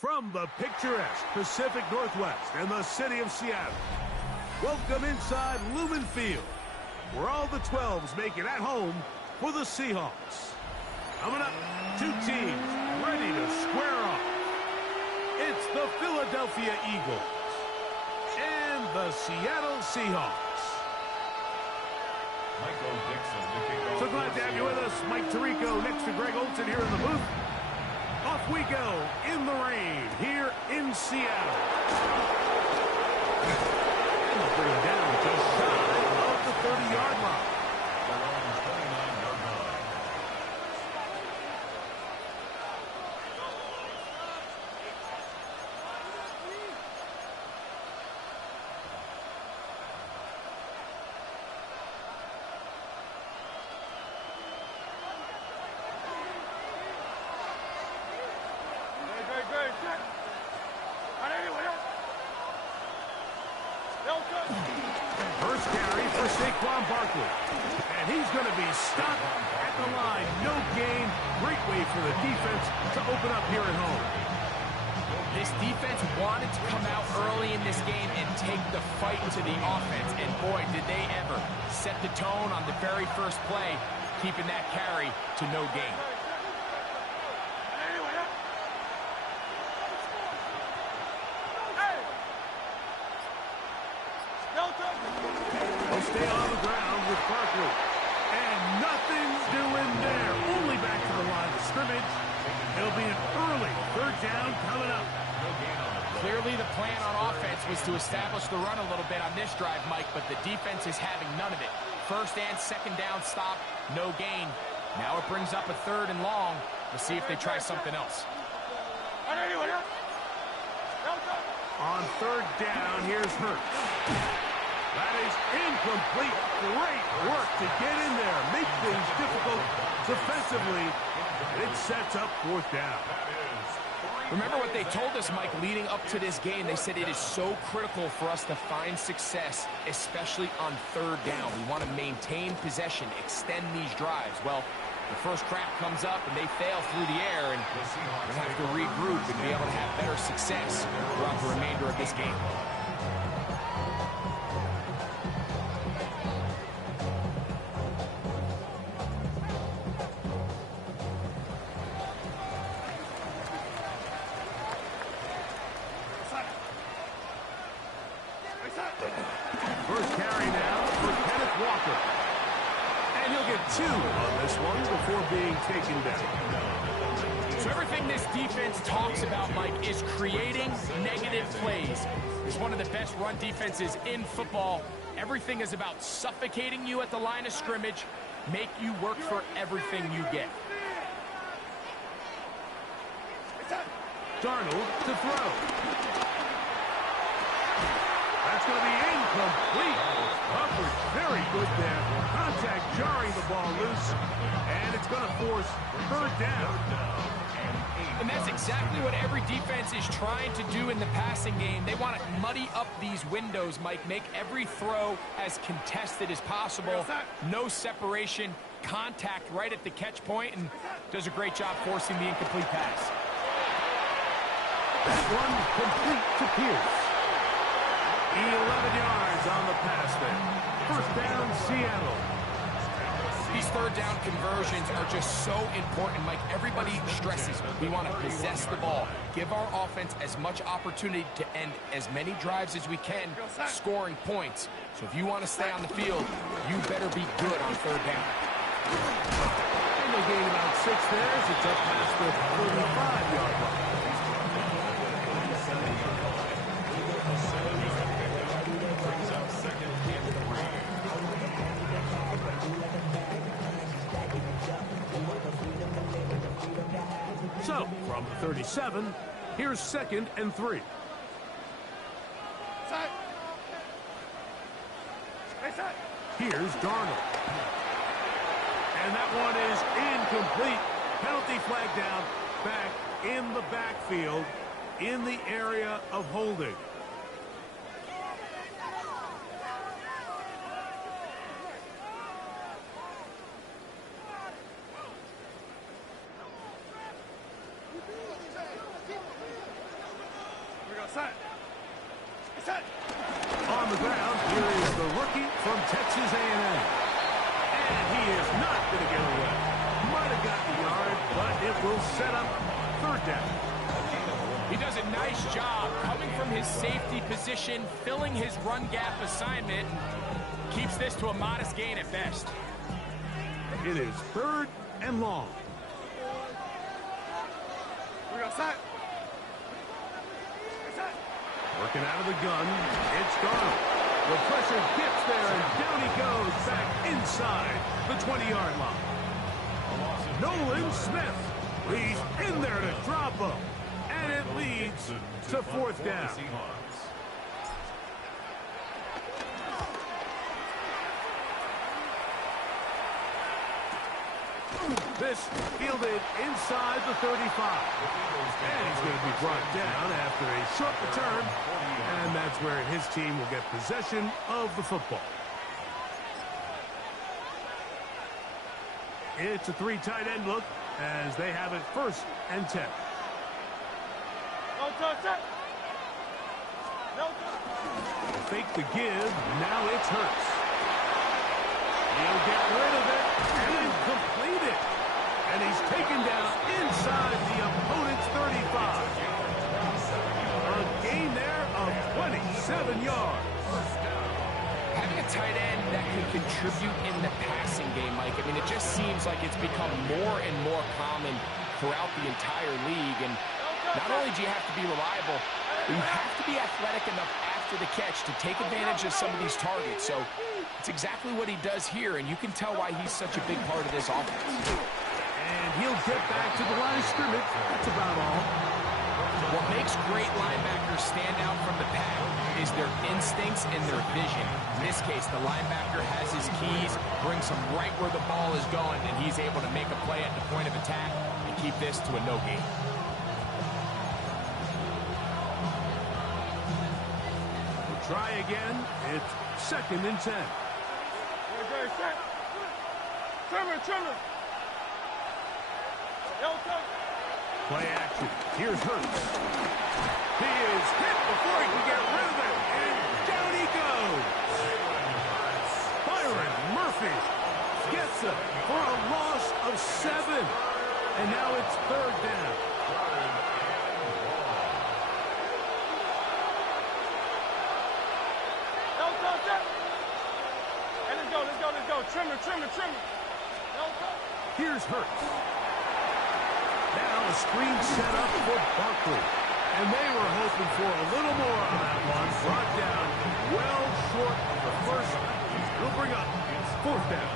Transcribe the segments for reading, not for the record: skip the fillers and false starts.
From the picturesque Pacific Northwest and the city of Seattle, welcome inside Lumen Field, where all the 12s make it at home for the Seahawks. Coming up, two teams ready to square off. It's the Philadelphia Eagles and the Seattle Seahawks. So glad to have you with us. Mike Tirico next to Greg Olson here in the booth. Off we go in the rain here in Seattle. And they'll bring it down just shy of the 30-yard line. First carry for Saquon Barkley. And he's going to be stopped at the line. No gain. Great way for the defense to open up here at home. This defense wanted to come out early in this game and take the fight to the offense. And boy, did they ever set the tone on the very first play, keeping that carry to no gain. They'll stay on the ground with Barkley. And nothing doing there. Only back to the line of scrimmage. It'll be an early third down coming up. Clearly the plan on offense was to establish the run a little bit on this drive, Mike, but the defense is having none of it. First and second down stop, no gain. Now it brings up a third and long. We'll see if they try something else. On third down, here's Hurts. That is incomplete. Great work to get in there. Make things difficult defensively. It sets up fourth down. Remember what they told us, Mike, leading up to this game. They said it is so critical for us to find success, especially on third down. We want to maintain possession, extend these drives. Well, the first crack comes up and they fail through the air, and we'll have to regroup and be able to have better success throughout the remainder of this game. First carry now for Kenneth Walker. And he'll get two on this one before being taken down. So everything this defense talks about, Mike, is creating negative plays. It's one of the best run defenses in football. Everything is about suffocating you at the line of scrimmage, make you work for everything you get. Darnold to throw. That's going to be incomplete. Coverage very good there. Contact jarring the ball loose. And it's going to force third down. And that's exactly what every defense is trying to do in the passing game. They want to muddy up these windows, Mike. Make every throw as contested as possible. No separation. Contact right at the catch point, and does a great job forcing the incomplete pass. That one complete to Pierce. 11 yards on the pass there. First down, Seattle. These third down conversions are just so important, Mike. Everybody stresses we want to possess the ball. Give our offense as much opportunity to end as many drives as we can, scoring points. So if you want to stay on the field, you better be good on third down. And they gain about 6 there as it's up past the 45-yard line. So, from 37, here's 2nd and 3. Here's Darnold. And that one is incomplete. Penalty flag down, back in the backfield, in the area of holding. On the ground, here is the rookie from Texas A&M. And he is not going to get away. Might have gotten the yard, but it will set up third down. He does a nice job coming from his safety position, filling his run gap assignment, and keeps this to a modest gain at best. It is third and long. Working out of the gun, it's Darnold. The pressure gets there, and down he goes back inside the 20-yard line. Nolan Smith, he's in there to drop him, and it leads to fourth down. This fielded inside the 35. And he's going to be brought down after a short return. And that's where his team will get possession of the football. It's a three tight end look as they have it first and 10. Fake the give. Now it's Hurts. He'll get rid of it and complete it. And he's taken down inside the opponent's 35. A gain there of 27 yards. Having a tight end that can contribute in the passing game, Mike, I mean, it just seems like it's become more and more common throughout the entire league. And not only do you have to be reliable, but you have to be athletic enough after the catch to take advantage of some of these targets. So it's exactly what he does here, and you can tell why he's such a big part of this offense. And he'll get back to the line of scrimmage. That's about all. What makes great linebackers stand out from the pack is their instincts and their vision. In this case, the linebacker has his keys, brings him right where the ball is going, and he's able to make a play at the point of attack and keep this to a no gain. We'll try again. It's second and 10. Trimmer. Play action. Here's Hurts. He is hit before he can get rid of it. And down he goes. Byron Murphy gets it for a loss of 7. And now it's third down. Let's go. Trimmer. Here's Hurts. Now a screen set up for Barkley. And they were hoping for a little more on that one. Brought down well short of the first. It'll bring up fourth down.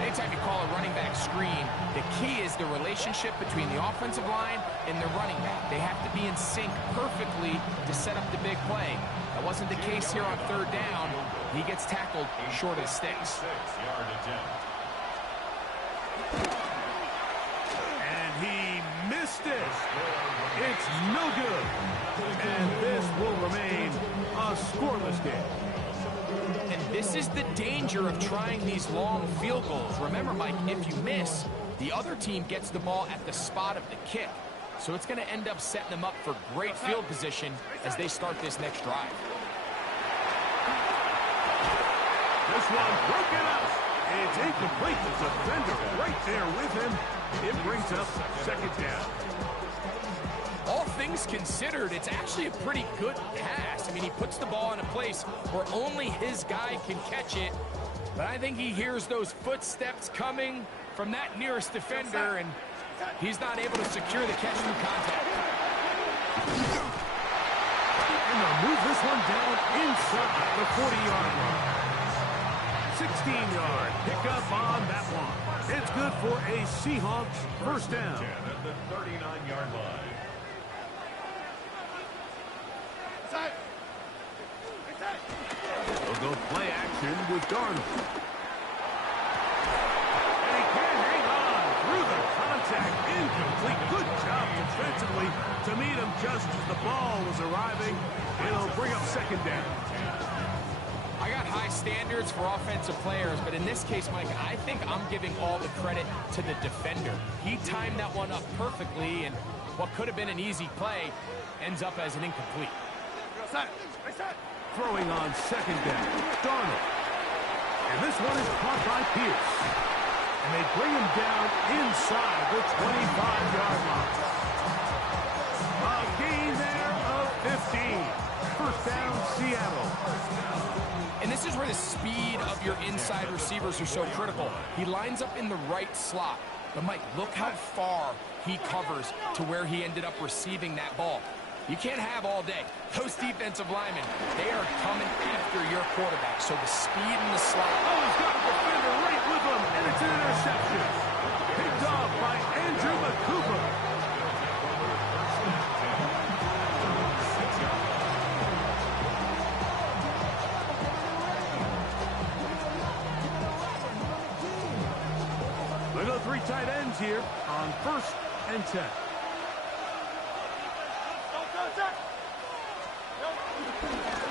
Anytime you call a running back screen, the key is the relationship between the offensive line and the running back. They have to be in sync perfectly to set up the big play. That wasn't the case here on third down. He gets tackled short of sticks. And he missed it. It's no good. And this will remain a scoreless game. And this is the danger of trying these long field goals. Remember, Mike, if you miss, the other team gets the ball at the spot of the kick. So it's going to end up setting them up for great field position as they start this next drive. This one broken up. It's incomplete. The defender right there with him. It brings up second down. All things considered, it's actually a pretty good pass. I mean, he puts the ball in a place where only his guy can catch it. But I think he hears those footsteps coming from that nearest defender, and he's not able to secure the catch through contact. And they'll move this one down inside the 40-yard line. 16-yard pickup on that one. It's good for a Seahawks first down. At the 39-yard line. They'll go play action with Darnold. And he can't hang on through the contact. Incomplete. Good job defensively to meet him just as the ball was arriving. It'll bring up second down. I got high standards for offensive players, but in this case, Mike, I think I'm giving all the credit to the defender. He timed that one up perfectly, and What could have been an easy play ends up as an incomplete. Throwing on second down, Darnold. And this one is caught by Pierce. And they bring him down inside the 25-yard line. A gain there of 15. First down, Seattle. And this is where the speed of your inside receivers are so critical. He lines up in the right slot. But, Mike, look how far he covers to where he ended up receiving that ball. You can't have all day. Those defensive linemen, they are coming after your quarterback. So the speed in the slot. Oh, he's got a defender right with him, and it's an interception. Picked off by Andrew McCooper. They go 3 tight ends here on 1st and 10.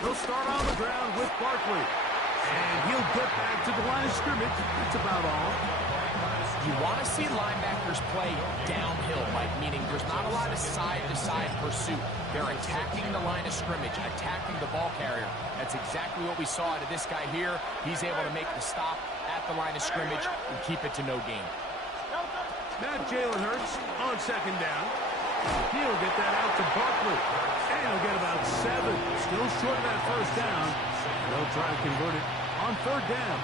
He'll start on the ground with Barkley. And he'll get back to the line of scrimmage. That's about all. You want to see linebackers play downhill, Mike, meaning there's not a lot of side-to-side pursuit. They're attacking the line of scrimmage, attacking the ball carrier. That's exactly what we saw out of this guy here. He's able to make the stop at the line of scrimmage and keep it to no gain. Now Jalen Hurts on second down. He'll get that out to Barkley. And he'll get about 7. Still short of that first down. And they'll try to convert it on 3rd down.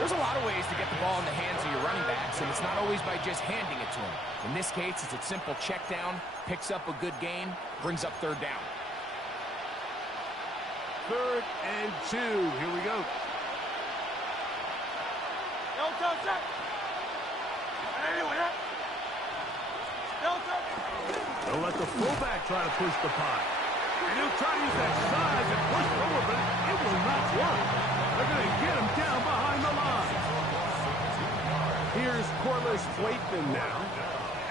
There's a lot of ways to get the ball in the hands of your running backs, and it's not always by just handing it to them. In this case, it's a simple check down, picks up a good gain, brings up 3rd down. 3rd and 2. Here we go. They'll let the fullback try to push the pie. And he'll try to use that size and push forward, but it will not work. They're going to get him down behind the line. Here's Corliss Waitman now,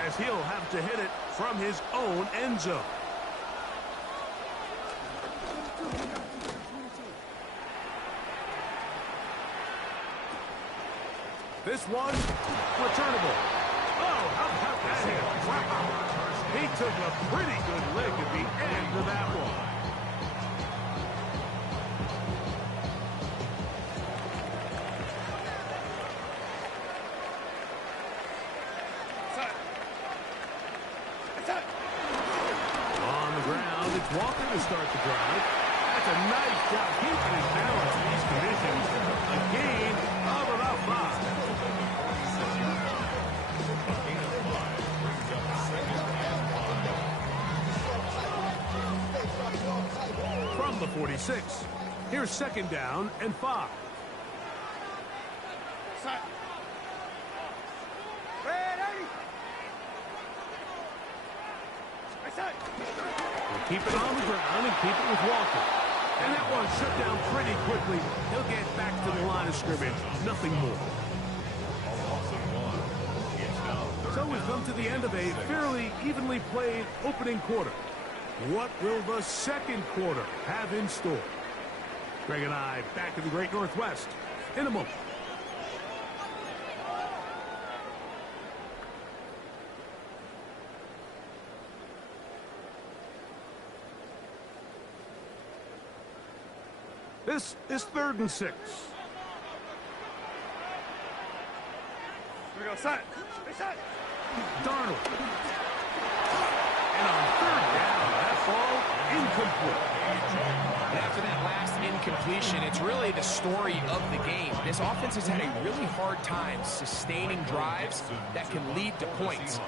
as he'll have to hit it from his own end zone. This one, returnable. Oh, how about that hit? Wow. He took a pretty good lick at the end of that one. On the ground, it's Walker to start the drive. That's a nice job keeping his balance in these conditions. A gain of about 5. From the 46. Here's 2nd down and 5. We'll keep it on the ground and keep it with Walker. And that one shut down pretty quickly. He'll get back to the line of scrimmage. Nothing more. So we've come to the end of a fairly evenly played opening quarter. What will the second quarter have in store? Greg and I back in the Great Northwest in a moment. This is 3rd and 6. We go set. Darnold. And on 3rd down, that ball incomplete. And after that last incompletion, it's really the story of the game. This offense has had a really hard time sustaining drives that can lead to points.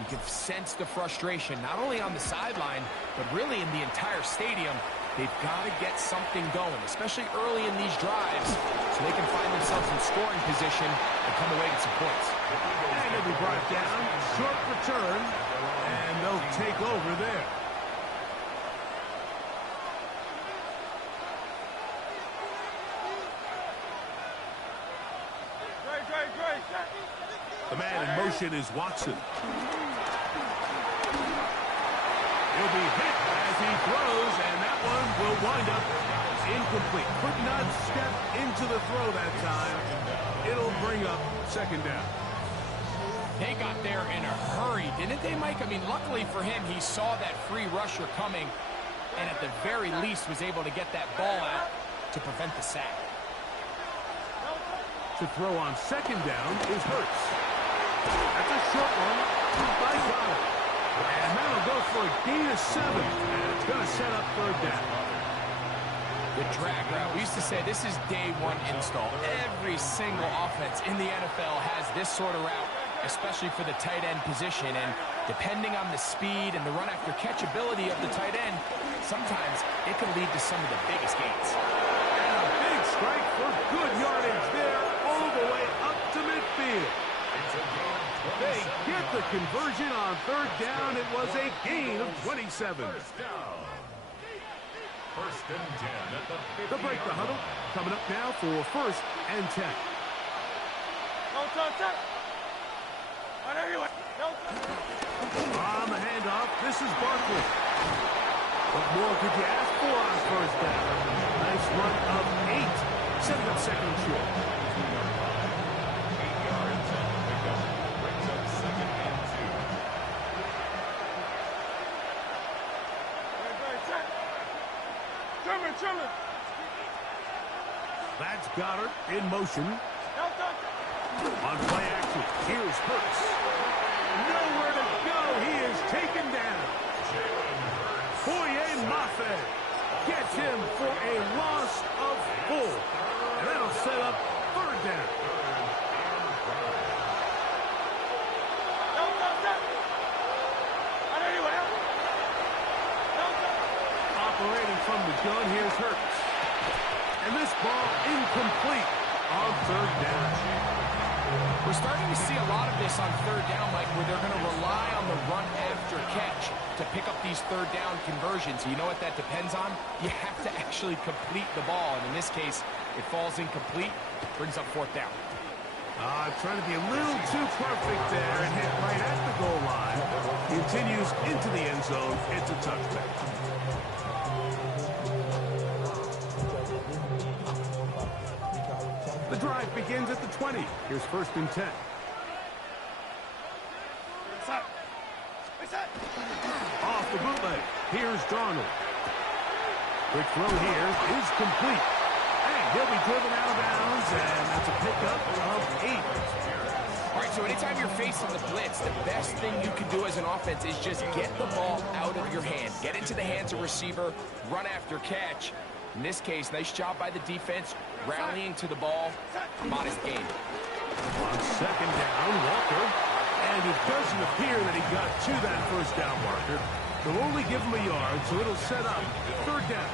You can sense the frustration, not only on the sideline, but really in the entire stadium. They've got to get something going, especially early in these drives, so they can find themselves in scoring position and come away with some points. And it'll be brought down, short return, and they'll take over there. The man in motion is Watson. He'll be hit as he throws, and that one will wind up incomplete. Could not step into the throw that time. It'll bring up 2nd down. They got there in a hurry, didn't they, Mike? I mean, luckily for him, he saw that free rusher coming and at the very least was able to get that ball out to prevent the sack. To throw on second down is Hurts. That's a short one by Goddard. And that'll go for a gain of 7. And it's going to set up third down. The drag route. We used to say this is day one install. Every single offense in the NFL has this sort of route, especially for the tight end position. And depending on the speed and the run after catch ability of the tight end, sometimes it can lead to some of the biggest gains. And a big strike for good yardage there all the way up to midfield. They get the conversion on third down. It was a gain of 27. First and 10 at the 50. The break the huddle. Coming up now for first and 10. On the handoff, this is Barkley. What more could you ask for on first down? Nice run of 8. Setting up second and short. 8 yards on the pickup. Brings up second and 2. That's Goddard in motion. On play action, here's Hurts. Nowhere to go. He is taken down. Foye Mafe gets him for a loss of 4. And that'll set up third down. Operating from the gun, here's Hurts. And this ball incomplete on third down. We're starting to see a lot of this on third down, Mike, where they're going to rely on the run after catch to pick up these third down conversions. You know what that depends on? You have to actually complete the ball. And in this case, it falls incomplete, brings up fourth down. Trying to be a little too perfect there and hit right at the goal line. Continues into the end zone. It's a touchback. The drive begins at the 20. Here's first and 10. Off the bootleg. Here's Darnold. Quick throw here is complete. And he'll be driven out of bounds, and that's a pickup of 8. All right, so anytime you're facing the blitz, the best thing you can do as an offense is just get the ball out of your hand. Get into the hands of receiver, run after catch. In this case, nice job by the defense, rallying to the ball. Modest gain. On second down, Walker. And it doesn't appear that he got to that first down marker. They'll only give him a yard, so it'll set up third down.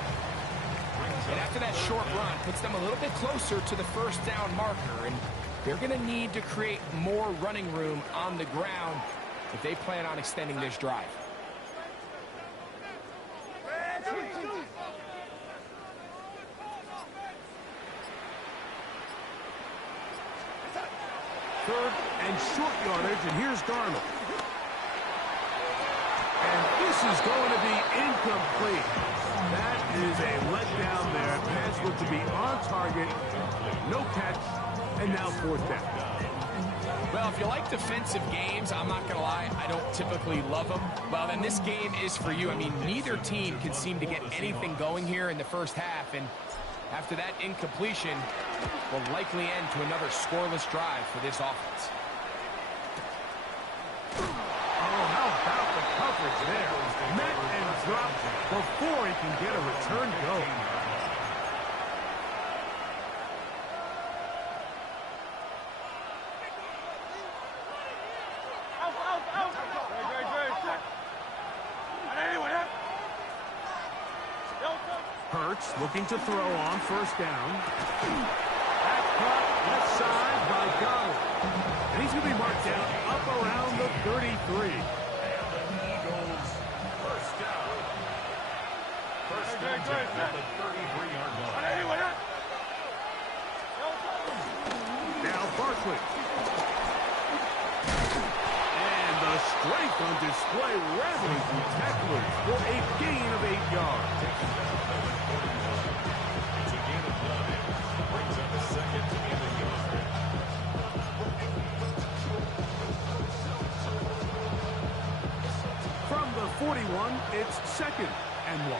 And after that short run, puts them a little bit closer to the first down marker. And they're going to need to create more running room on the ground if they plan on extending this drive. Third and short yardage, and here's Darnold. And this is going to be incomplete. That is a letdown there. Pass looked to be on target. No catch, and now fourth down. Well, if you like defensive games, I'm not going to lie, I don't typically love them. Well, then this game is for you. I mean, neither team can seem to get anything going here in the first half, and after that incompletion will likely end to another scoreless drive for this offense. Oh, how about the coverage there? Met and dropped before he can get a return go. Hurts looking to throw on first down. That caught left side by Goddard. And he's going to be marked down up around the 33. And the Eagles first down. First and 10 at the 33-yard line. Now Barkley. And the strength on display, rattling through tacklers for a gain of 8 yards. It's a gain of 9. Brings up a second in the yard. 41, it's 2nd and 1.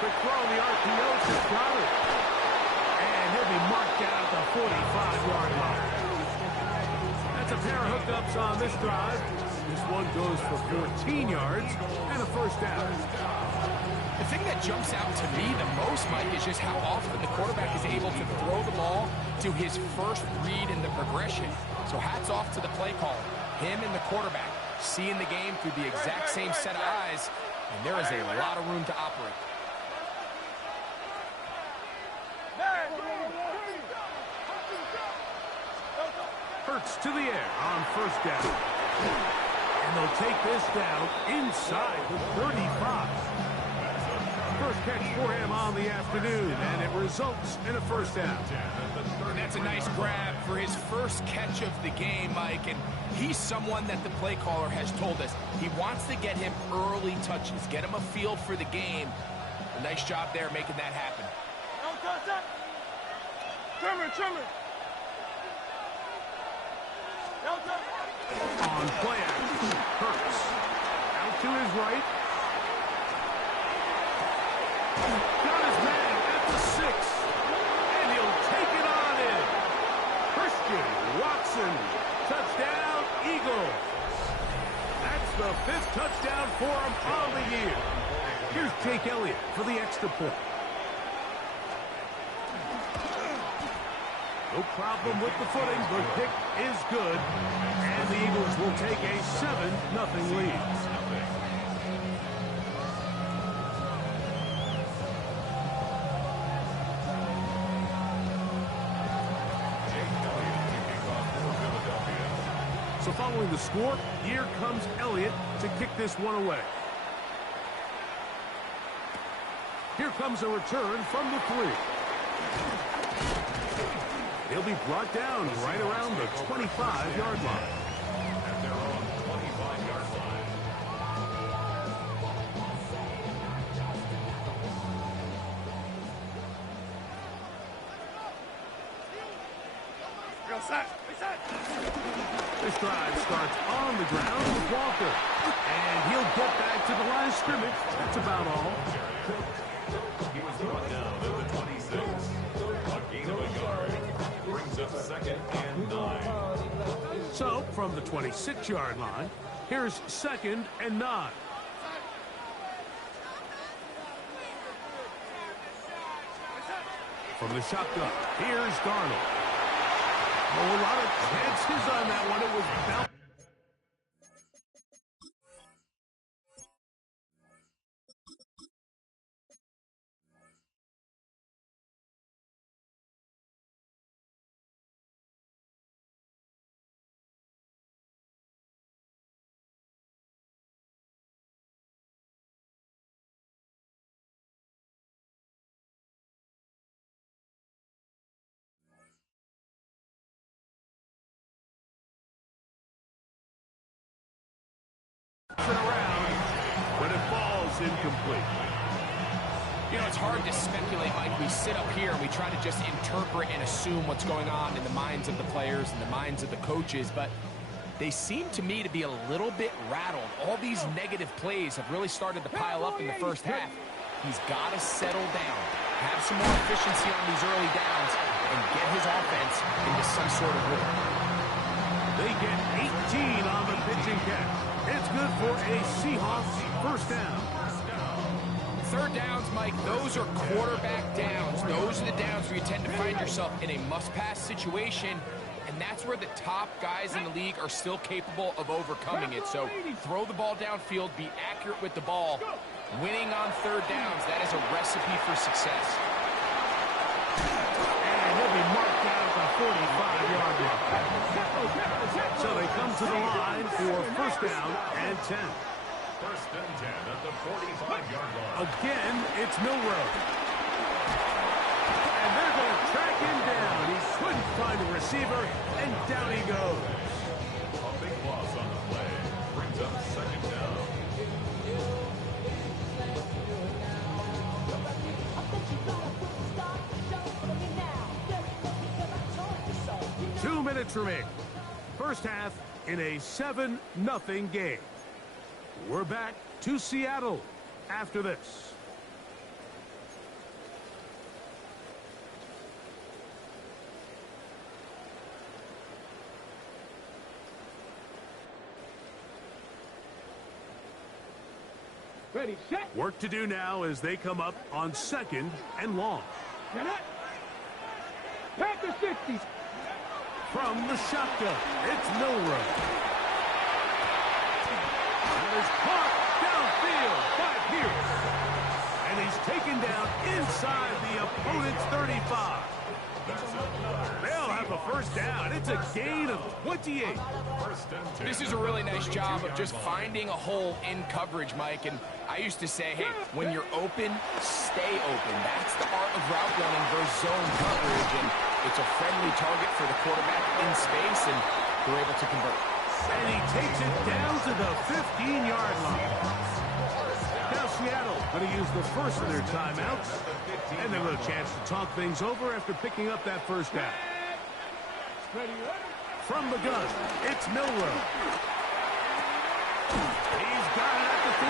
Quick throw in the RPO to Goddard. And he'll be marked down at the 45-yard line. That's a pair of hookups on this drive. This one goes for 14 yards and a first down. The thing that jumps out to me the most, Mike, is just how often the quarterback is able to throw the ball to his first read in the progression. So hats off to the play caller. Him and the quarterback seeing the game through the exact same set of eyes, and there is a lot of room to operate. Hurts to the air on first down. And they'll take this down inside the 35. First catch for him on the afternoon, and it results in a first down. And that's a nice grab for his first catch of the game, Mike, and he's someone that the play caller has told us he wants to get him early touches, get him a feel for the game. A nice job there making that happen. On play action, Hurts out to his right. Got his man at the 6, and he'll take it on in. Christian Watson, touchdown, Eagles. That's the 5th touchdown for him on the year. Here's Jake Elliott for the extra point. No problem with the footing. The kick is good, and the Eagles will take a 7-0 lead. So following the score, here comes Elliott to kick this one away. Here comes a return from the 3. He'll be brought down right around the 25-yard line. And they're on the 25-yard line. This drive starts on the ground with Walker. And he'll get back to the line of scrimmage. That's about all. He was brought down at the 26. A gain of a yard. Brings up 2nd and 9. So, from the 26-yard line, here's 2nd and 9. From the shotgun, here's Darnold. Oh, a lot of chances on that one. It was bounced. Around, but it falls incomplete. You know, it's hard to speculate, Mike. We sit up here and we try to just interpret and assume what's going on in the minds of the players and the minds of the coaches, but they seem to me to be a little bit rattled. All these negative plays have really started to pile up in the first half. He's got to settle down, have some more efficiency on these early downs, and get his offense into some sort of rhythm. They get 18 on the pitching catch. It's good for a Seahawks first down. Third downs, Mike, those are quarterback downs. Those are the downs where you tend to find yourself in a must-pass situation, and that's where the top guys in the league are still capable of overcoming it. So throw the ball downfield, be accurate with the ball. Winning on third downs, that is a recipe for success. And he'll be marked down at the 45-yard line. So they come to the line for first down and 10. First and 10 at the 45-yard line. Again, it's Milroe. And they're going to track him down. He couldn't find a receiver, and down he goes. A big loss on the play. Brings up 2nd down. minutes remaining. First half in a 7-0 game. We're back to Seattle after this. Ready, set. Work to do now as they come up on 2nd and long. Pack the 60s. From the shotgun, it's Milrow. That is caught downfield by Pierce. And he's taken down inside the opponent's 35. They'll have a first down. It's a gain of 28. This is a really nice job of just finding a hole in coverage, Mike. And I used to say, hey, when you're open, stay open. That's the art of route running versus zone coverage. And it's a friendly target for the quarterback in space, and they're able to convert. And he takes it down to the 15-yard line. Now Seattle going to use the first of their timeouts. And they'll have a chance to talk things over after picking up that first down. From the gun, it's Milrow. He's got it at the 3.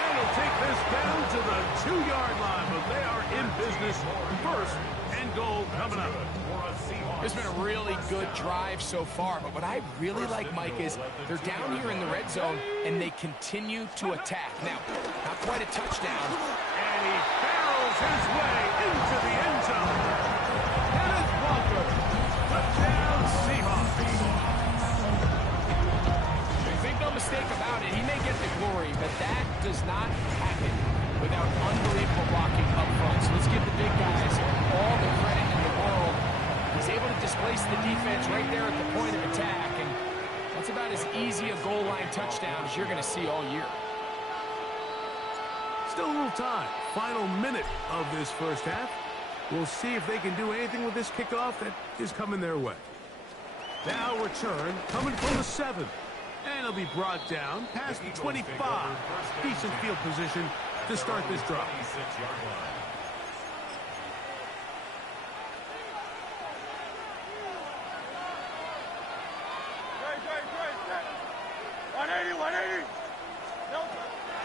And he'll take this down to the 2-yard line. But they are in business. First and goal coming up. It's been a really good drive so far, but what I really like, Mike, is they're down here in the red zone, and they continue to attack. Now, not quite a touchdown. And he barrels his way into the end zone. Kenneth Walker, touchdown Seahawks. Make no mistake about it, he may get the glory, but that does not happen without unbelievable blocking up front. So let's give the big guys all the credit in the world. He's able to displace the defense right there at the point of attack, and that's about as easy a goal line touchdown as you're going to see all year. Still a little time. Final minute of this first half. We'll see if they can do anything with this kickoff that is coming their way. Now return coming from the 7. And it'll be brought down past the 25. Decent field position to start this drive.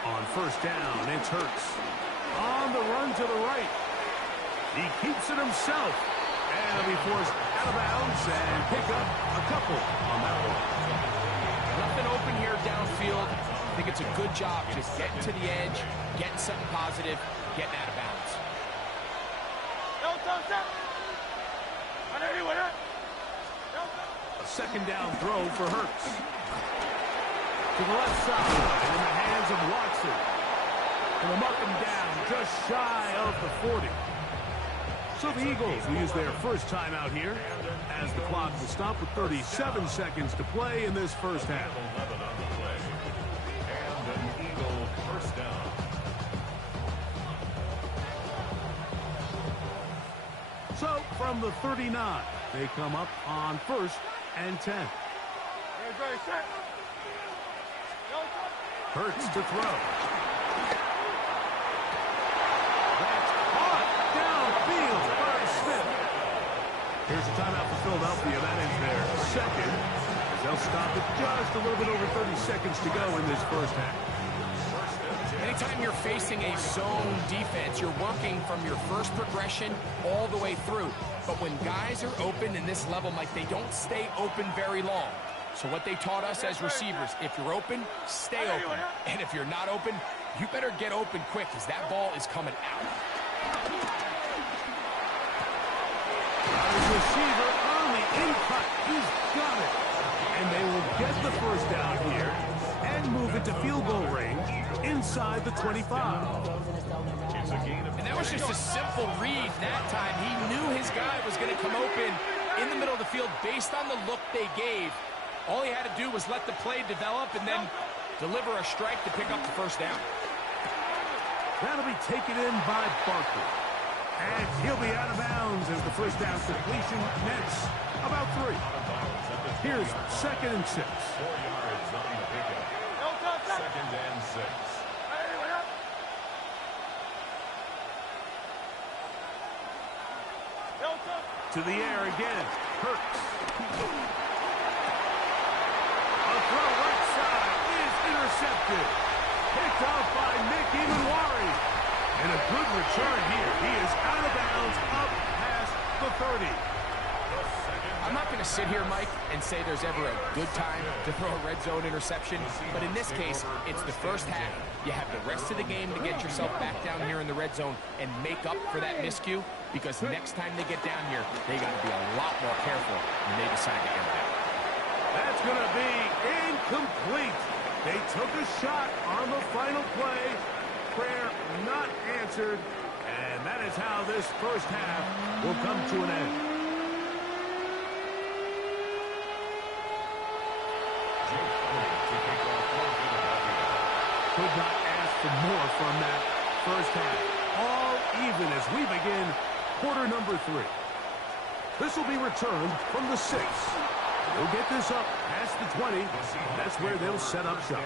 On first down, it's Hurts. On the run to the right. He keeps it himself. And he'll be forced out of bounds and pick up a couple on that one. Nothing open here downfield. I think it's a good job just getting to the edge, getting something positive, getting out of bounds. A second down throw for Hurts. To the left side, in the hands of Watson. And they'll mark him down just shy of the 40. So the Eagles will use their first timeout here as the clock will stop with 37 seconds to play in this first half. And an Eagle first down. So from the 39, they come up on 1st and 10. Hurts to throw. That's caught downfield by Smith. Here's a timeout for Philadelphia. That is their second. They'll stop it just a little bit over 30 seconds to go in this first half. Anytime you're facing a zone defense, you're working from your first progression all the way through. But when guys are open in this level, Mike, they don't stay open very long. So what they taught us as receivers, if you're open, stay open. And if you're not open, you better get open quick because that ball is coming out. His receiver on the in-cut. He's got it. And they will get the first down here and move it to field goal range inside the 25. And that was just a simple read that time. He knew his guy was going to come open in the middle of the field based on the look they gave. All he had to do was let the play develop and then deliver a strike to pick up the first down. That'll be taken in by Barkley. And he'll be out of bounds as the first down completion nets about 3. Here's 2nd and 6. 4 yards on the pickup. 2nd and 6. To the air again. Hurts. A throw right side is intercepted. Picked off by Nick Emanwari. And a good return here. He is out of bounds up past the 30. I'm not going to sit here, Mike, and say there's ever a good time to throw a red zone interception, but in this case, it's the first half. You have the rest of the game to get yourself back down here in the red zone and make up for that miscue, because next time they get down here, they got to be a lot more careful when they decide to enter it. That's going to be incomplete. They took a shot on the final play. Prayer not answered, and that is how this first half will come to an end. Could not ask for more from that first half. All even as we begin quarter number 3. This will be returned from the 6. They'll get this up past the 20. That's where they'll set up shop.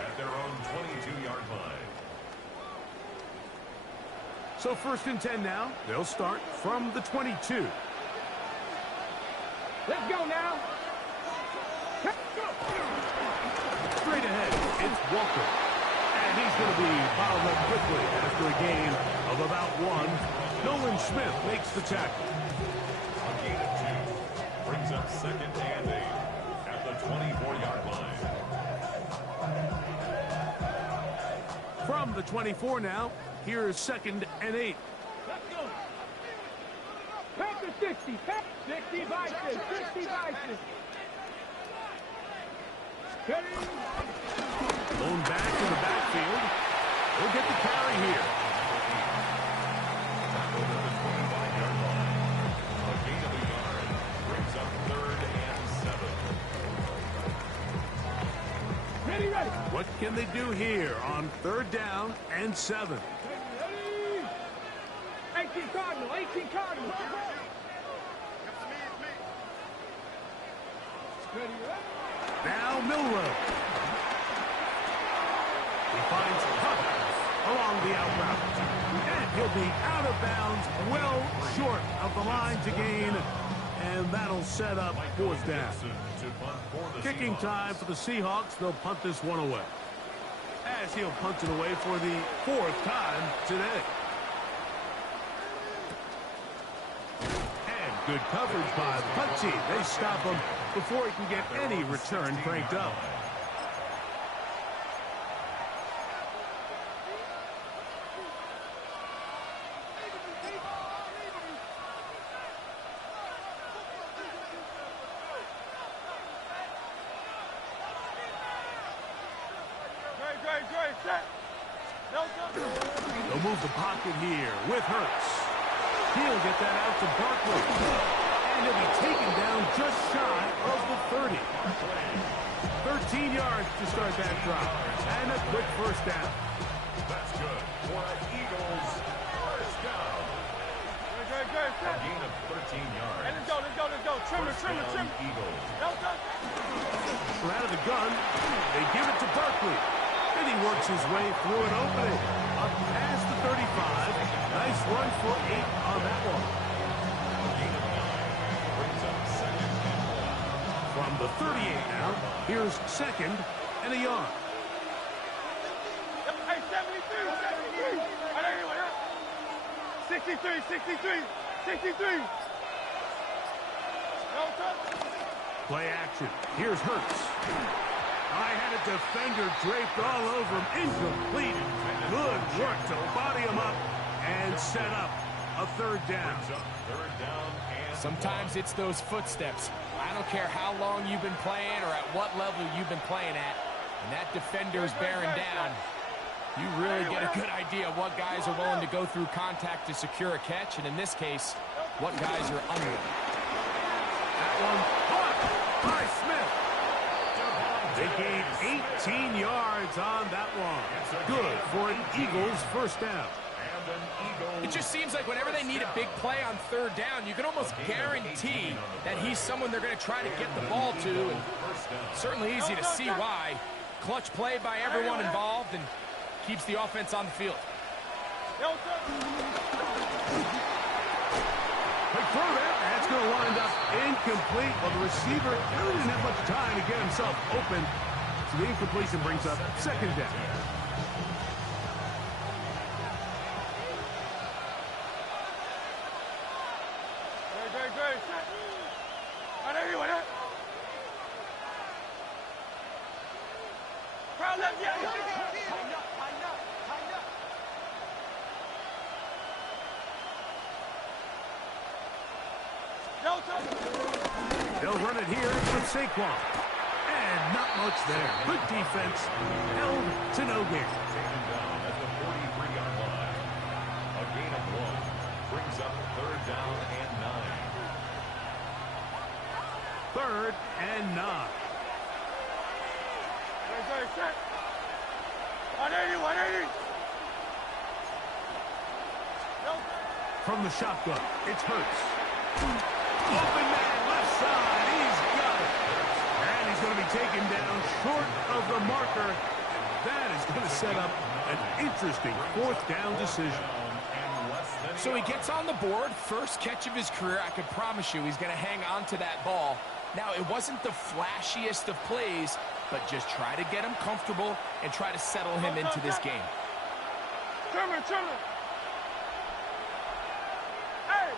At their own 22-yard line. So 1st and 10 now. They'll start from the 22. Let's go now. Straight ahead, it's Walker. And he's going to be fouled up quickly after a gain of about 1. Nolan Smith makes the tackle. A gain of 2. Brings up 2nd and 8 at the 24-yard line. From the 24 now, here is 2nd and 8. Let's go. Pack the 60. Pack 60 vices. 60 vices. Blown back in the backfield. He'll get the carry here. Tackled at the 25-yard line. A gain of a yard. Brings up 3rd and 7. Ready, ready. What can they do here on 3rd down and 7? Ready. 18 Cardinal. 18 Cardinal. Ready, ready. Now Milrow. He finds Huff along the out route. And he'll be out of bounds, well short of the line to gain. And that'll set up 4th down. Kicking time for the Seahawks. They'll punt this one away. As he'll punt it away for the 4th time today. And good coverage by the punt team. They stop him before he can get any return cranked up. They'll move the pocket here with Hurts. He'll get that out to Barkley. And he'll be taken down just shy of the 30. 13 yards to start that drive. And a quick 1st down. That's good for an Eagles 1st down. Good. A gain of 13 yards. Let's go. Trim it. Eagles. Out of the gun, they give it to Barkley. And he works his way through an opening. Up past the 35. Nice run for 8 on that one. Brings up 2nd and 1. From the 38 now, here's 2nd and a yard. Hey, 63. Play action. Here's Hurts. I had a defender draped all over him. Incomplete. Good work to body him up and set up a 3rd down. Sometimes it's those footsteps. I don't care how long you've been playing or at what level you've been playing at. And that defender's bearing down. You really get a good idea of what guys are willing to go through contact to secure a catch. And in this case, what guys are unwilling. That one caught by Smith. They gained 18 yards on that one. Good for an Eagles 1st down. It just seems like whenever they need a big play on 3rd down, you can almost guarantee that he's someone they're going to try to get the ball to. And certainly easy to see why. Clutch play by everyone involved and keeps the offense on the field. Quick throw there. That's going to wind incomplete. Well, the receiver really didn't have much time to get himself open. So the incompletion brings up second down. They'll run it here with Saquon. And not much there. Good defense. Held to no gain. Taken down at the 43-yard line. A gain of 1 brings up third down and 9. Third and 9. Set. 180, 180. From the shotgun, it's Hurts. Open man, left side. He's got it. And he's going to be taken down short of the marker. That is going to set up an interesting fourth down decision. So he gets on the board, first catch of his career. I can promise you he's going to hang on to that ball. Now, it wasn't the flashiest of plays, but just try to get him comfortable and try to settle him into this game. Trimmer. Hey!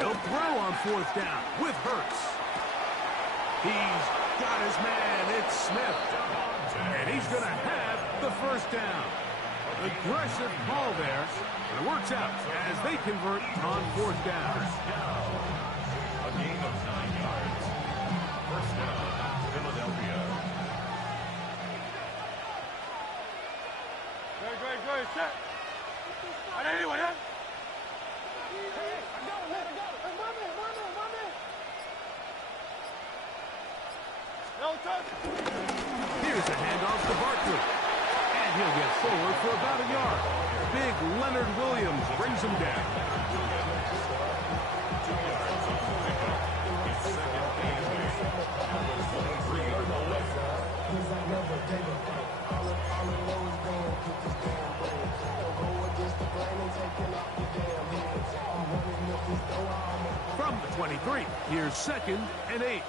They'll throw on fourth down with Hurts. He's got his man. It's Smith. And he's going to have the first down. Aggressive call there. And it works out as they convert on fourth down. A gain of 9 yards. First down, Philadelphia. Good. Set. 180, 180. Here's a handoff to Barkley. And he'll get forward for about a yard. Big Leonard Williams brings him down. 2 yards on the pickup. It's second and 8. On the 23-yard line. From the 23, here's second and 8.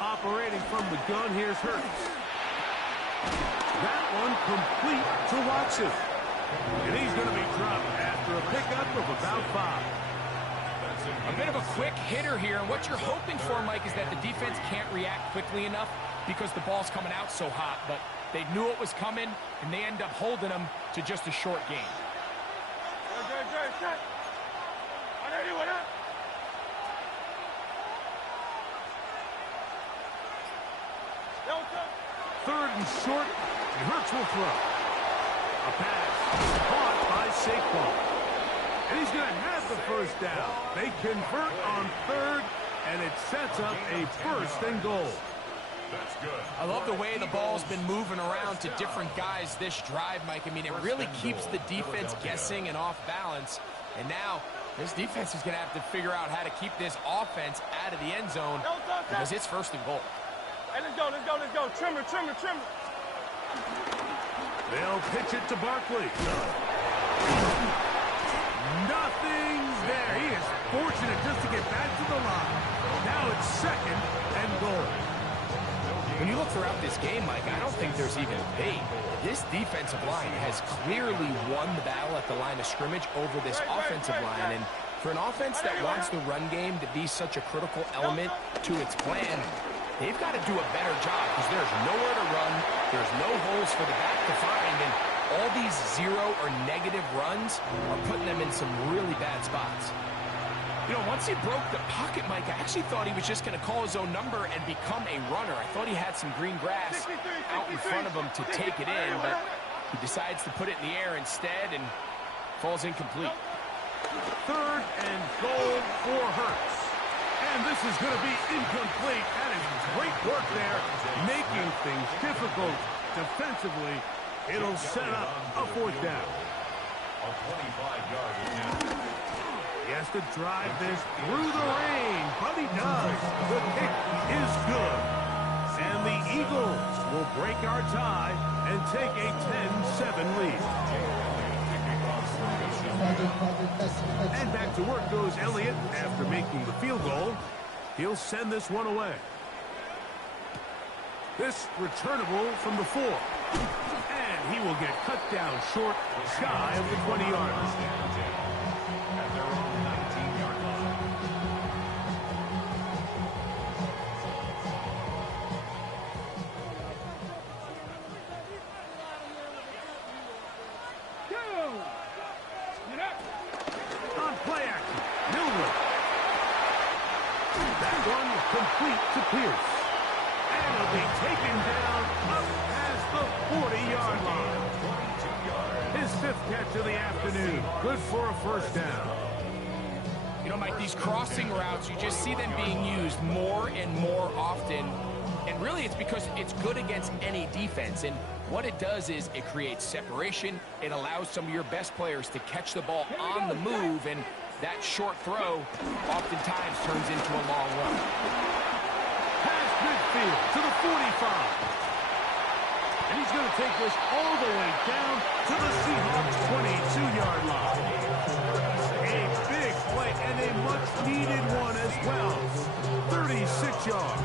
Operating from the gun, here's Hurts. That one complete to Watson. And he's going to be dropped after a pickup of about 5. A bit of a quick hitter here, and what you're hoping for, Mike, is that the defense can't react quickly enough because the ball's coming out so hot, but they knew it was coming, and they end up holding them to just a short gain. Third and short, and Hurts will throw. A pass caught by Saquon. And he's going to have the first down. They convert on third, and it sets up a first and goal. That's good. I love the way the ball's been moving around to different guys this drive, Mike. I mean, it really keeps the defense guessing and off balance. And now this defense is going to have to figure out how to keep this offense out of the end zone because it's first and goal. Hey, let's go. Trimmer. They'll pitch it to Barkley. Nothing's there. He is fortunate just to get back to the line. Now it's second and goal. When you look throughout this game, Mike, I don't think there's even a debate. This defensive line has clearly won the battle at the line of scrimmage over this offensive line. And for an offense that wants the run game to be such a critical element to its plan, they've got to do a better job because there's nowhere to run. There's no holes for the back to find. And all these zero or negative runs are putting them in some really bad spots. You know, once he broke the pocket, Mike, I actually thought he was just going to call his own number and become a runner. I thought he had some green grass out in front of him to take it in, but he decides to put it in the air instead and falls incomplete. Third and goal for Hurts. And this is going to be incomplete. That is great work there, making things difficult defensively. It'll set up a fourth down. A 25-yard attempt. He has to drive this through the rain, but he does. The kick is good. And the Eagles will break our tie and take a 10-7 lead. And back to work goes Elliott after making the field goal. He'll send this one away. This returnable from the 4. And he will get cut down short, shy of the 20-yard line. At their own 19-yard line. On play action, Miller. That one complete to Pierce. And it'll be taken down up past the 40-yard line. 22 yards. His 5th catch of the afternoon. Good for a first down. You know, Mike, these crossing routes, you just see them being used more and more often. And really, it's because it's good against any defense. And what it does is it creates separation. It allows some of your best players to catch the ball on the move. And that short throw oftentimes turns into a long run. Past midfield to the 45. And he's going to take this all the way down to the Seahawks 22-yard line. A big play and a much-needed one as well. 36 yards.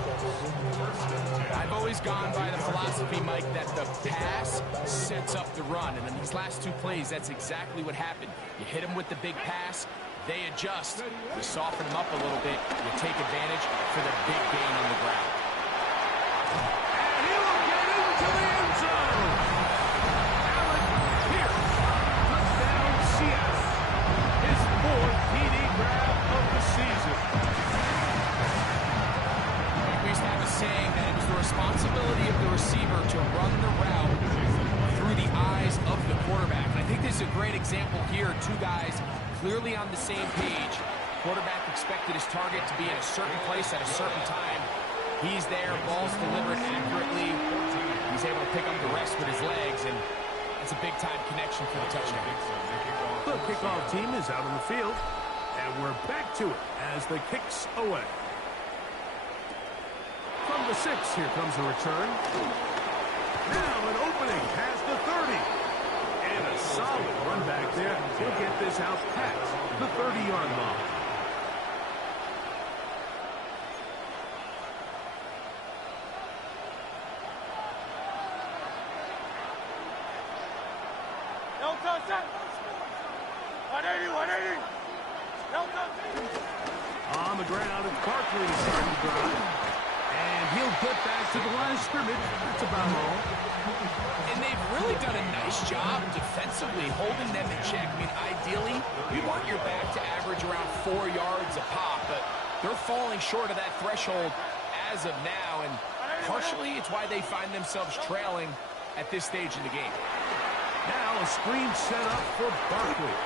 I've always gone by the philosophy, Mike, that the pass sets up the run. And in these last 2 plays, that's exactly what happened. You hit them with the big pass, they adjust. You soften them up a little bit, you take advantage for the big gain on the ground. And he'll get into the end zone. Alec Pierce, touchdown Seattle. His 4th TD grab of the season. We used to have a saying that it was the responsibility of the receiver to run the route through the eyes of the quarterback. And I think this is a great example here. 2 guys clearly on the same page. Quarterback expected his target to be in a certain place at a certain time. He's there, ball's delivered accurately. He's able to pick up the rest with his legs, and it's a big-time connection for the touchdown. The kickoff team is out on the field, and we're back to it as the kick's away. From the 6, here comes the return. Now an opening past the 30. And a solid run back there. He'll get this out past the 30-yard line. On the ground, it's Barkley to start the drive. And he'll get back to the line of scrimmage. That's about all. And they've really done a nice job defensively holding them in check. I mean, ideally, you want your back to average around 4 yards a pop, but they're falling short of that threshold as of now, and partially it's why they find themselves trailing at this stage in the game. Now a screen set up for Barkley.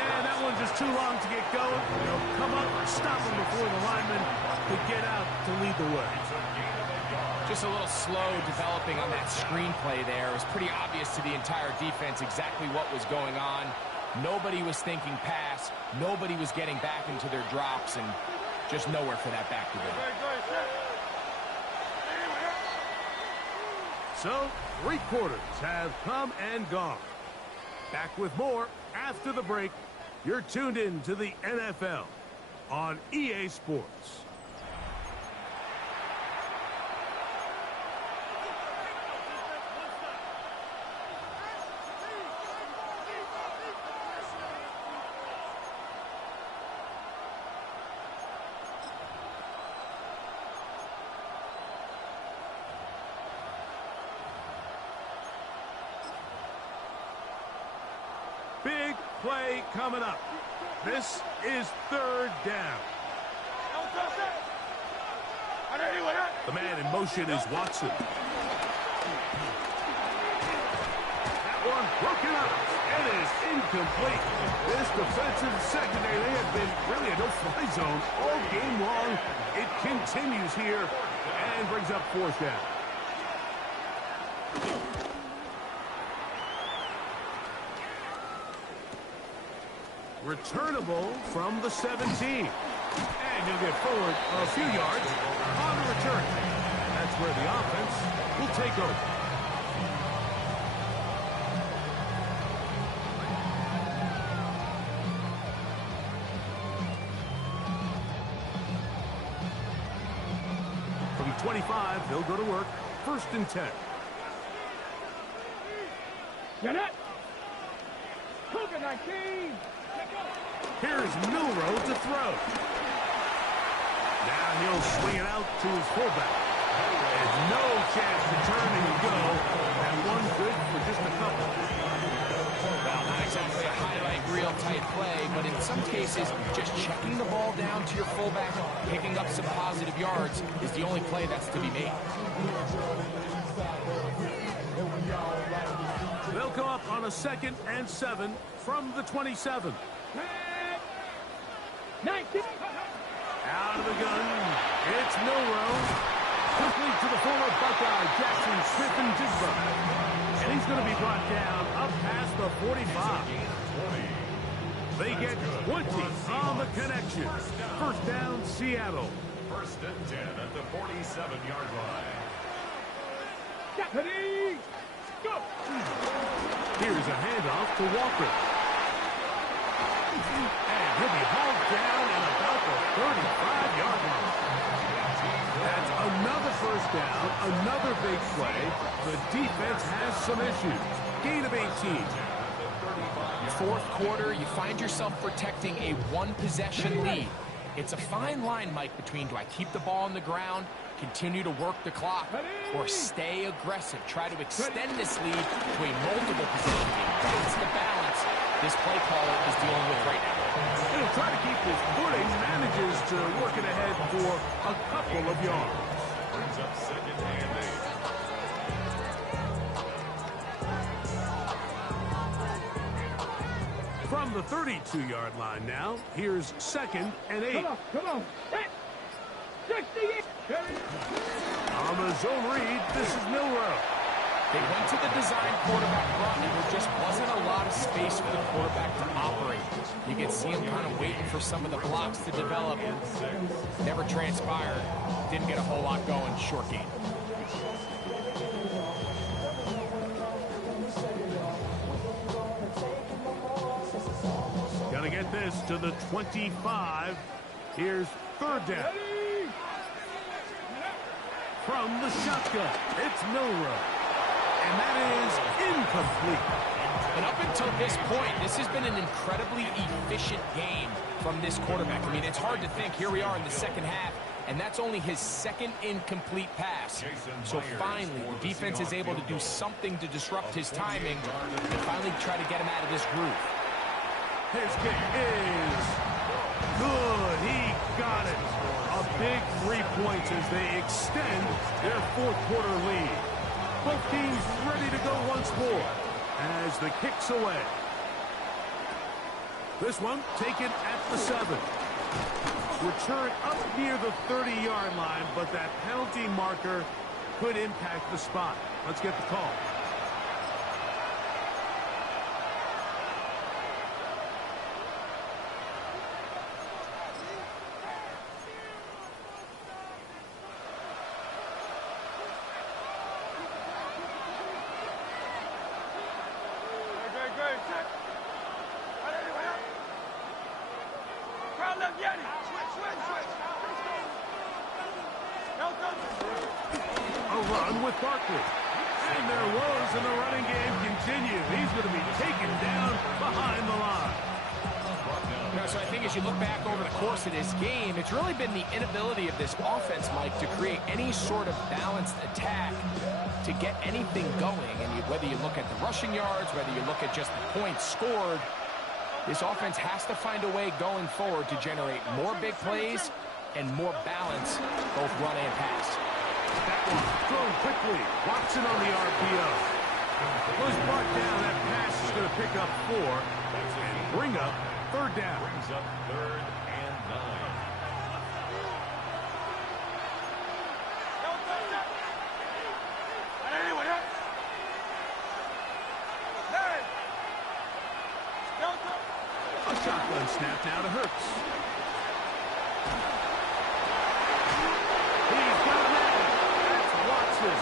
And that one just too long to get going. They'll come up and stop him before the lineman could get out to lead the way. Just a little slow developing on that screenplay there. It was pretty obvious to the entire defense exactly what was going on. Nobody was thinking pass. Nobody was getting back into their drops, and just nowhere for that back to go. So, 3 quarters have come and gone. Back with more after the break. You're tuned in to the NFL on EA Sports. Big play coming up. This is 3rd down. The man in motion is Watson. That one broken up. It is incomplete. This defensive secondary, they have been really a no-fly zone all game long. It continues here and brings up 4th down. Returnable from the 17. And you'll get forward a few yards on the return. That's where the offense will take over. 25, he'll go to work. 1st and 10. Get it. Cougar 19. Here's Milrow to throw. Now he'll swing it out to his fullback. There's no chance to turn and go. And one good for just a couple. Well, not exactly a highlight reel type play, but in some cases, just checking the ball down to your fullback, picking up some positive yards is the only play that's to be made. They'll come up on a 2nd and 7 from the 27. 19. Out of the gun, it's Milrow. Quickly to the former Buckeye, Jackson Smith-Njigba. And he's going to be brought down up past the 45. They get 20 on the connection. 1st down, Seattle. 1st and 10 at the 47-yard line. Deputy. Go. Here's a handoff to Walker. And he'll be hauled down at about the 35-yard line. That's another 1st down, another big play. The defense has some issues. Gain of 18. 4th quarter, you find yourself protecting a one-possession lead. It's a fine line, Mike, between do I keep the ball on the ground, continue to work the clock, or stay aggressive, try to extend this lead to a multiple possession game. That's the balance this play caller is dealing with right now. He'll try to keep his footing, manages to work it ahead for a couple of yards. Brings up 2nd and 8. From the 32-yard line now, here's 2nd and 8. Come on. 68. On the zone read, this is Milrow. They went to the design quarterback run, and there just wasn't a lot of space for the quarterback to operate. You can see him kind of waiting for some of the blocks to develop. Never transpired. Didn't get a whole lot going. Short game. Got to get this to the 25. Here's 3rd down. From the shotgun, it's Milrow. And that is incomplete. And up until this point, this has been an incredibly efficient game from this quarterback. I mean, it's hard to think. Here we are in the 2nd half, and that's only his 2nd incomplete pass. So finally, the defense is able to do something to disrupt his timing and finally try to get him out of this groove. His kick is good. He got it. A big 3 points as they extend their 4th quarter lead. Both teams ready to go once more as the kick's away. This one taken at the 7. Return up near the 30-yard line, but that penalty marker could impact the spot. Let's get the call. And their woes in the running game continue. He's going to be taken down behind the line. So I think as you look back over the course of this game, it's really been the inability of this offense, Mike, to create any sort of balanced attack to get anything going. And whether you look at the rushing yards, whether you look at just the points scored, this offense has to find a way going forward to generate more big plays and more balance, both run and pass. That one thrown quickly. Watson on the RPO. Was brought down. That pass is going to pick up 4 and bring up 3rd down. Brings up 3rd and 9. A shotgun snap now to Hurts. He's got it. That's Watson.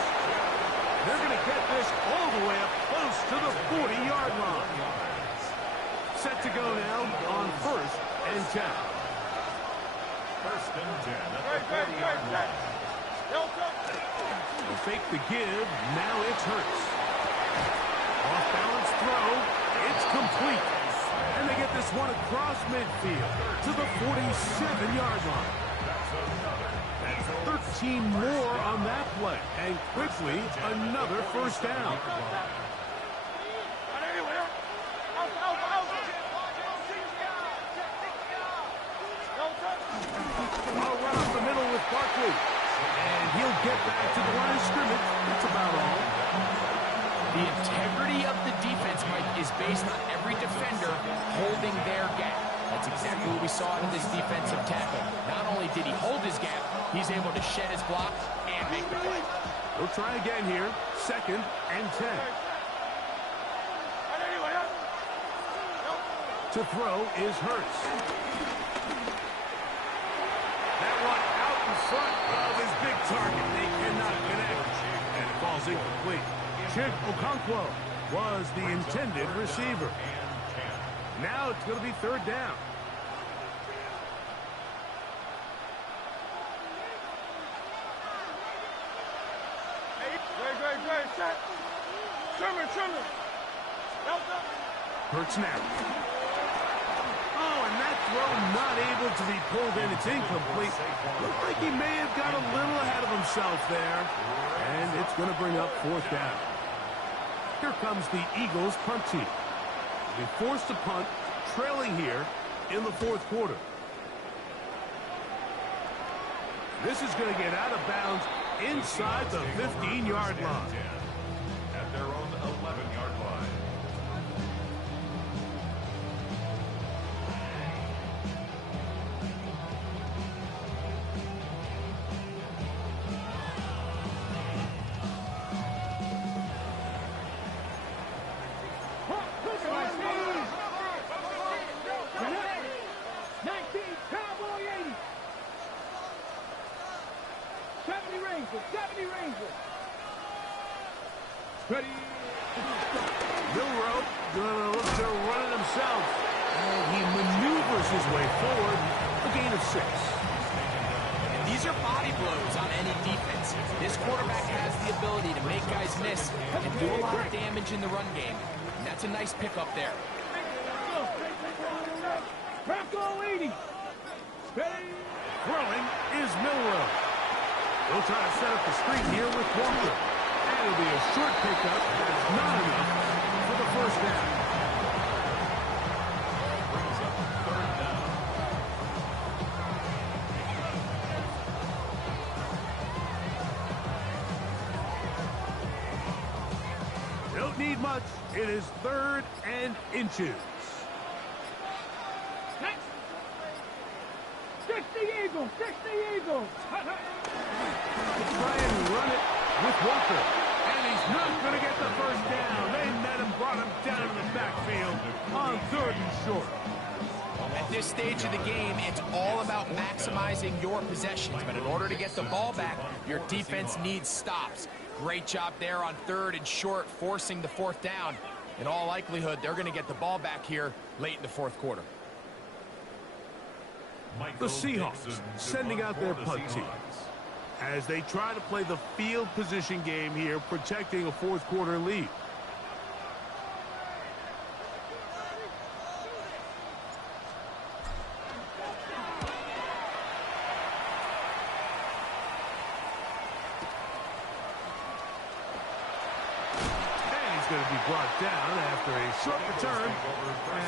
They're going to get this all the way up close to the 40-yard line. Set to go now on 1st and 10. 1st and 10 at the 40-yard line. fake the give. Now it's Hurts. Off-balance throw. It's complete. And they get this one across midfield to the 47-yard line. That's 13 more on that play. And quickly, another first down. I'll run up the middle with Barkley. And he'll get back to the line of scrimmage. That's about all. The integrity of the defense, Mike, is based on every defender holding their gap. That's exactly what we saw out of this defensive tackle. Not only did he hold his gap, he's able to shed his block and make the play. We'll try again here. 2nd and 10. To throw is Hurts. That one out in front of his big target. They cannot connect. And it falls incomplete. Chip Okonkwo was the intended receiver. Now it's going to be 3rd down. Great. Set. Trimmer. Hurts now. Oh, and that throw not able to be pulled in. It's incomplete. Looked like he may have got a little ahead of himself there. And it's going to bring up 4th down. Here comes the Eagles punt team. They forced to punt, trailing here in the 4th quarter. This is going to get out of bounds inside the 15-yard line. At their own 11-yard line. Ready. Milrow gonna look to run it himself. And he maneuvers his way forward. A gain of 6. These are body blows on any defense. This quarterback has the ability to make guys miss and do a lot of damage in the run game. And that's a nice pickup there. Bronco 80. Ready. Throwing is Milrow. They'll try to set up the screen here with Walker. And it'll be a short pickup. That's not enough for the 1st down. Brings up 3rd down. Don't need much. It is 3rd and inches. Next. 60 Eagles. Try and run it with Walker. And he's not going to get the 1st down. They met him, brought him down to the backfield on 3rd and short. At this stage of the game, it's all about maximizing your possessions. But in order to get the ball back, your defense needs stops. Great job there on 3rd and short, forcing the 4th down. In all likelihood, they're going to get the ball back here late in the 4th quarter. The Seahawks sending out their punt team as they try to play the field position game here, protecting a 4th quarter lead. Going to be brought down after a short return,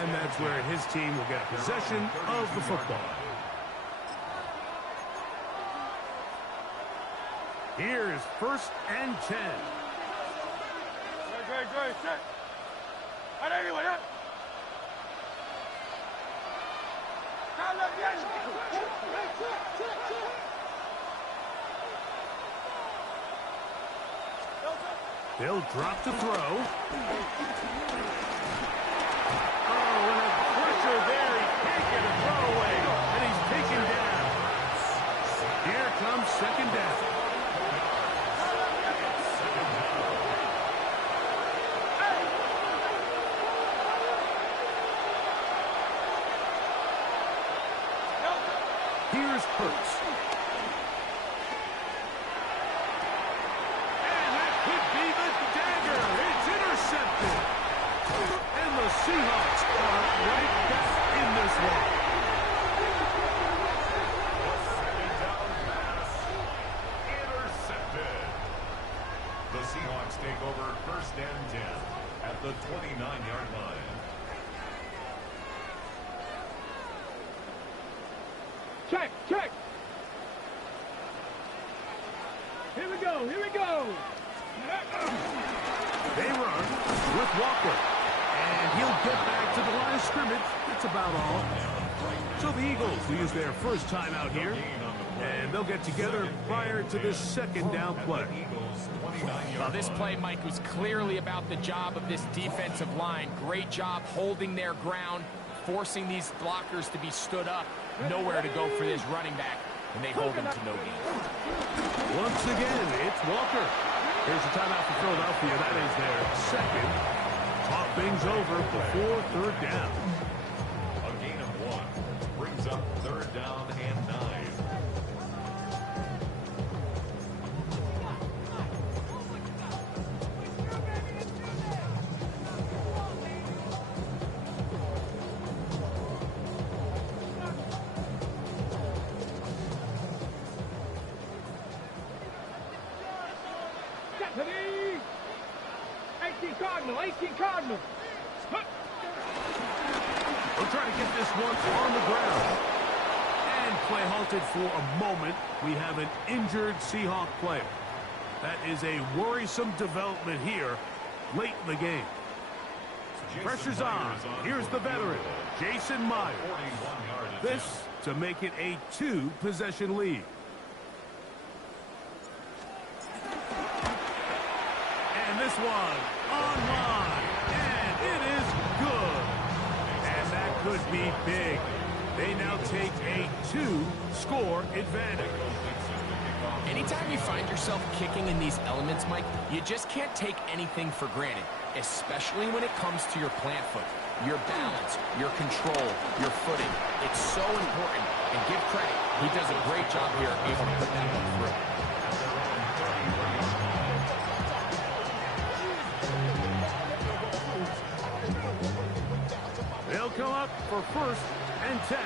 and that's where his team will get possession of the football. Here is 1st and 10. Great. Set. Anyway, up. They'll drop to throw. Oh, and a pressure there. He can't get a throw away, and he's taken down. Here comes 2nd down. Here's Hurts. And The Seahawks take over 1st and 10 at the 29-yard line. Check, check. Here we go, here we go. They run with Walker. And he'll get back to the line of scrimmage. That's about all. So the Eagles will use their first time out here. And they'll get together prior to this 2nd down play. Well, this play, Mike, was clearly about the job of this defensive line. Great job holding their ground, forcing these blockers to be stood up. Nowhere to go for this running back, and they hold him to no gain. Once again, it's Walker. Here's a timeout for Philadelphia. That is their 2nd. Talk things over before 3rd down. A gain of 1 brings up 3rd down and 9. Stephanie! 18 Cardinal, 18 Cardinal. They'll try to get this one on the ground. And play halted for a moment. We have an injured Seahawk player. That is a worrisome development here late in the game. Pressure's on. Here's the veteran, Jason Myers. This to make it a 2-possession lead. And this one online. And it is good. And that could be big. They now take a 2-score advantage. Anytime you find yourself kicking in these elements, Mike, you just can't take anything for granted, especially when it comes to your plant foot, your balance, your control, your footing. It's so important, and give credit. He does a great job here, able to put that one through. They'll come up for 1st and 10.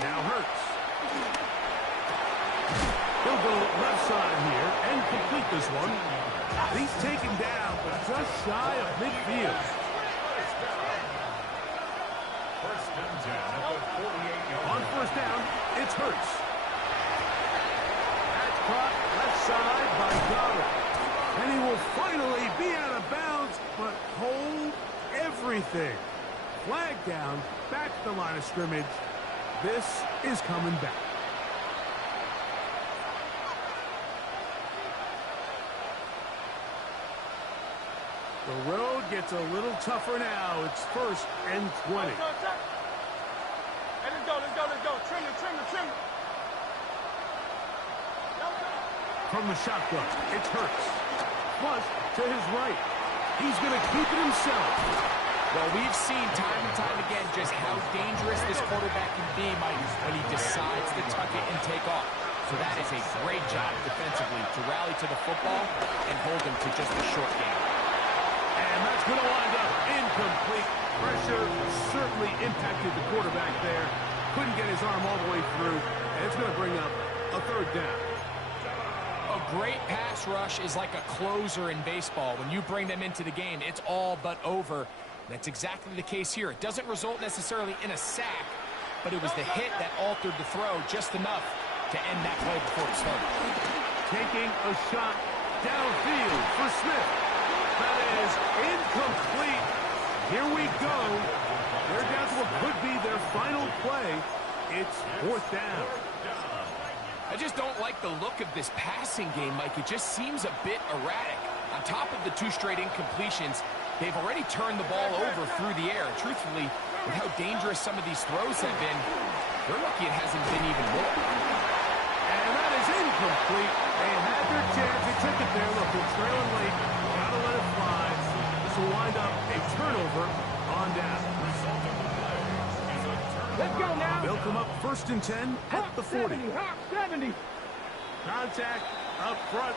Now Hurts. He'll go left side here and complete this one. He's taken down, but just shy of midfield. 1st and 10 at the 48-yard On 1st down, it's Hurts. That's caught left side by Goddard. And he will finally be out of bounds, but hold everything. Flag down, back to the line of scrimmage. This is coming back. The road gets a little tougher now. It's 1st and 20. Hey, let's go, let's go, let's go. Trim it, trim it, trim it. From the shotgun, it's Hurts. Flush to his right. He's going to keep it himself. Well, we've seen time and time again just how dangerous this quarterback can be, Mike, when he decides to tuck it and take off. So that is a great job defensively to rally to the football and hold him to just a short game. And that's going to wind up incomplete. Pressure certainly impacted the quarterback there. Couldn't get his arm all the way through. And it's going to bring up a 3rd down. A great pass rush is like a closer in baseball. When you bring them into the game, it's all but over. That's exactly the case here. It doesn't result necessarily in a sack, but it was the hit that altered the throw just enough to end that play before it started. Taking a shot downfield for Smith. That is incomplete. Here we go. They're down to what could be their final play. It's 4th down. I just don't like the look of this passing game, Mike. It just seems a bit erratic. On top of the 2 straight incompletions, they've already turned the ball over through the air. Truthfully, with how dangerous some of these throws have been, they're lucky it hasn't been even more. And that is incomplete. They had their chance. They took it there. Look, they're trailing late. Gotta let it fly. This will wind up a turnover on down. Let's go now. They'll come up 1st and 10 at the 40. 70, Hawk 70. Contact up front.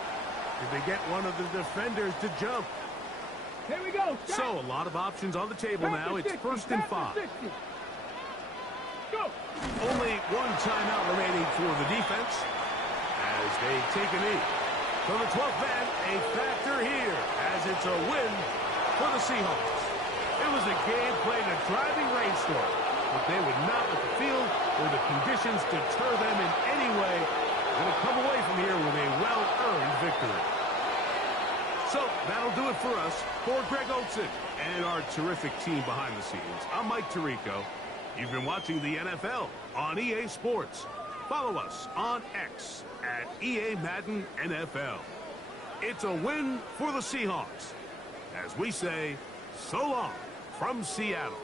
Did they get one of the defenders to jump? Here we go. Stop. So a lot of options on the table now. It's 1st and 5. Go. Only One timeout remaining for the defense as they take a knee. So the 12th man, a factor here as it's a win for the Seahawks. It was a game played in a driving rainstorm, but they would not let the field or the conditions deter them in any way. They're going to come away from here with a well-earned victory. So that'll do it for us. For Greg Olsen and our terrific team behind the scenes, I'm Mike Tirico. You've been watching the NFL on EA Sports. Follow us on X at EA Madden NFL. It's a win for the Seahawks. As we say, so long from Seattle.